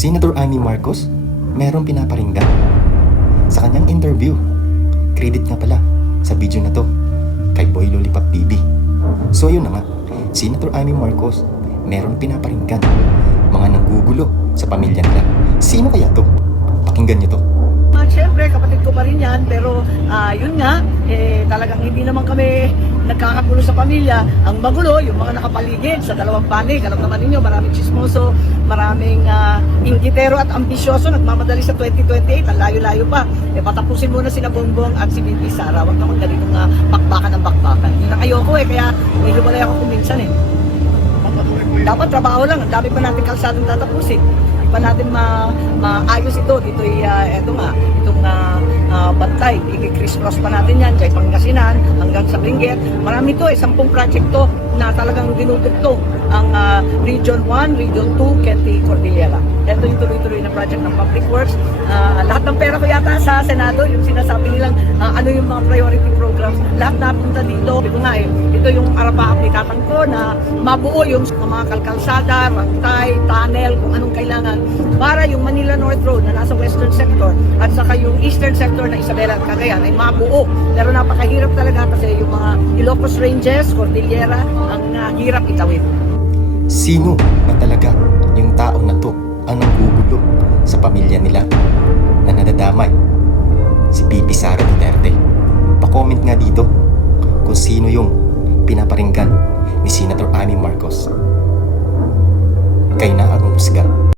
Senator Amy Marcos, merong pinaparinggan. Sa kanyang interview, credit nga pala sa video na to kay Boy Lollipop TV. So ayun na nga, Senator Amy Marcos, meron pinaparinggan. Mga nanggugulo sa pamilya nila. Sino kaya to? Pakinggan niyo to. Ah, yun nga, eh, talagang hindi naman kami nagkakagulo sa pamilya. Ang magulo, yung mga nakapaligid sa dalawang panig. Alam naman ninyo, maraming chismoso, maraming uh, inggitero at ambisyoso, nagmamadali sa 2028, ang layo-layo pa. Eh, patapusin muna sina Bongbong at si Bibi Sara. Huwag naman ganitong uh, bakbakan ng bakbakan. Yun ang ayoko eh, kaya nihiwalay ako kuminsan eh. Dapat trabaho lang, ang dami pa natin kalsadong tatapusin. Hindi pa natin ma maayos ito. Dito ay, uh, eto nga, itong uh, bantay. I-criss-cross pa natin yan, kay Pangasinan hanggang sa Benguet. Marami to eh, sampung project to na talagang dinudugtong ang uh, Region 1, Region 2, Keti, project ng Public Works. Uh, lahat ng pera ko yata sa Senado, yung sinasabi nilang uh, ano yung mga priority programs, lahat napunta dito. Ito nga eh, ito yung arapa aplikatan ko na mabuo yung mga kalkalsada, rantay, tunnel, kung anong kailangan para yung Manila North Road na nasa western sector at saka yung eastern sector na Isabela at Cagayan ay mabuo. Pero napakahirap talaga kasi yung mga Ilocos Ranges, Cordillera, ang uh, hirap itawid. Sino ba talaga nadadamay? Si Pipi Sara Duterte. Pa-comment nga dito kung sino yung pinaparinggan ni Senator Amy Marcos.